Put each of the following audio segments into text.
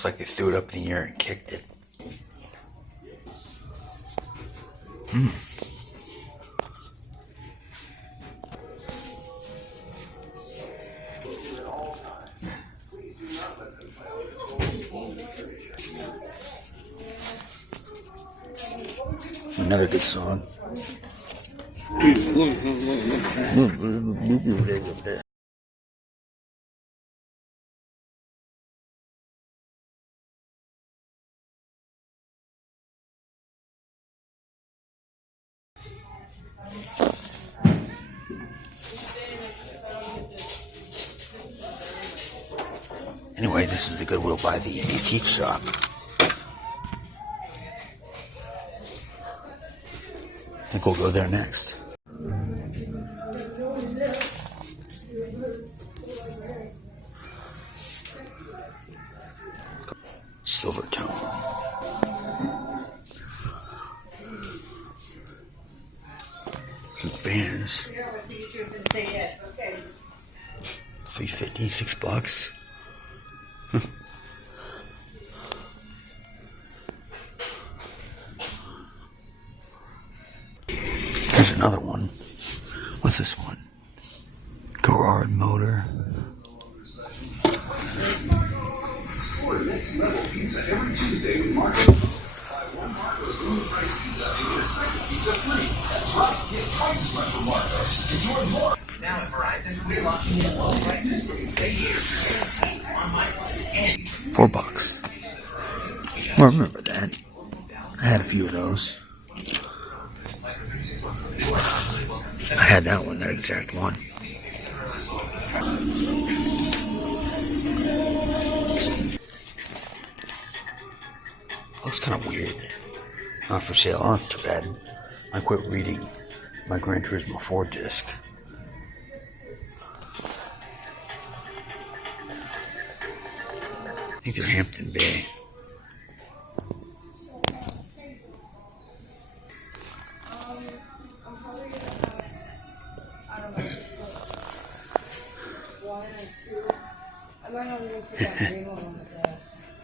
Looks like they threw it up in the air and kicked it. Another good song. Anyway, this is the Goodwill by the antique shop. I think we'll go there next. Silver tone. Some fans. $3.50, $6. There's another one. What's this one? Garage motor. Next level pizza every Tuesday with Marco. Buy one Marco Boom Price Pizza and get a second pizza free. That's right, get twice as much from Marco's. Enjoy more. Now at Verizon, we're locking in low prices for 8 years. On my phone. $4. Well, I remember that. I had a few of those. I had that one, that exact one. Looks kind of weird. Not for sale. Oh, that's too bad. I quit reading my Gran Turismo 4 disc. I think they're Hampton Bay.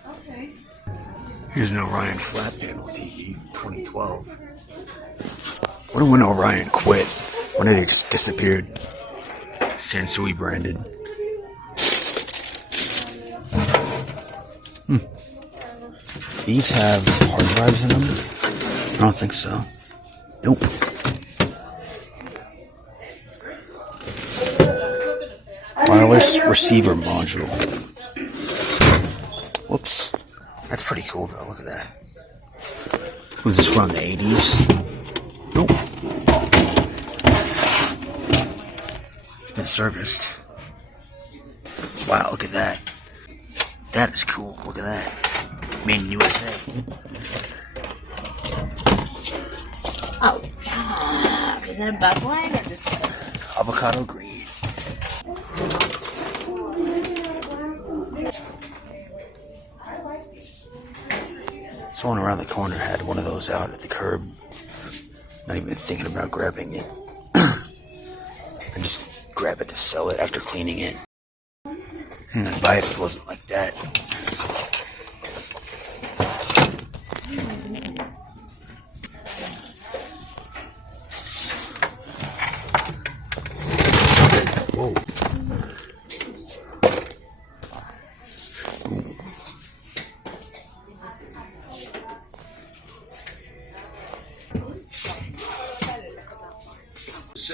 Okay. Here's an Orion flat panel TV from 2012. What when Orion quit? When it just disappeared? Sansui branded. These have hard drives in them? I don't think so. Nope. Wireless receiver module. Whoops. That's pretty cool though, look at that. Was this from the 80s? Nope. It's been serviced. Wow, look at that. That is cool, look at that. Made in USA. Oh, is that a bug line or just Avocado green. Someone around the corner had one of those out at the curb. Not even thinking about grabbing it. I just grab it to sell it after cleaning it. And I'd buy it if it wasn't like that. Whoa.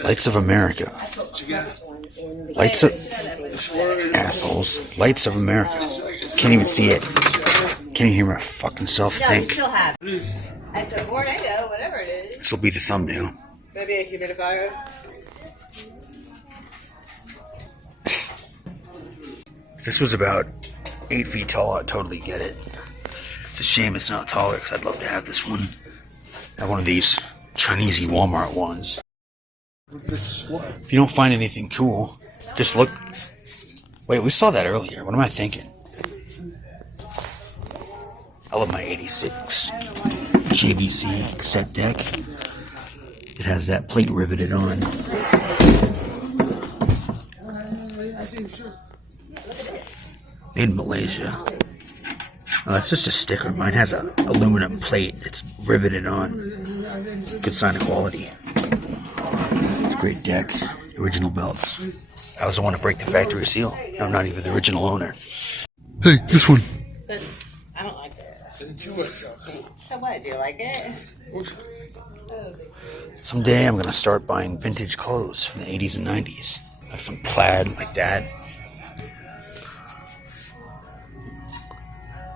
Lights of America. Lights of... Assholes. Lights of America. Can't even see it. Can't even hear my fucking self think. still have at the tornado, whatever it is. This will be the thumbnail. Maybe a humidifier. If this was about 8 feet tall, I'd totally get it. It's a shame it's not taller, because I'd love to have this one. Have one of these Chinesey Walmart ones. If you don't find anything cool, just look. Wait, we saw that earlier. What am I thinking? I love my 86 JVC cassette deck. It has that plate riveted on. Made in Malaysia. It's just a sticker. Mine has an aluminum plate. It's riveted on. Good sign of quality. It's a great deck. Original belts. I was the one to break the factory seal. I'm not even the original owner. Hey, this one. I don't like that. So what? Do you like it? Someday I'm gonna start buying vintage clothes from the 80s and 90s. Like some plaid like that.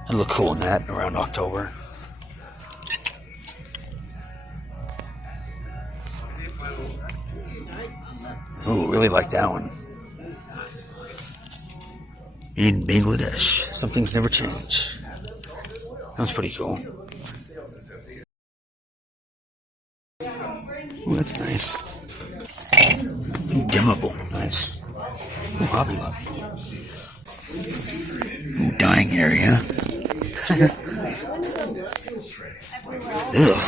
I'd look cool in that around October. Ooh, really like that one. In Bangladesh, some things never change. That was pretty cool. Ooh, that's nice. Ooh, dimmable, nice. Ooh, Hobby Lobby. Ooh, dyeing area. Ugh.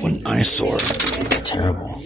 What an eyesore. It's terrible.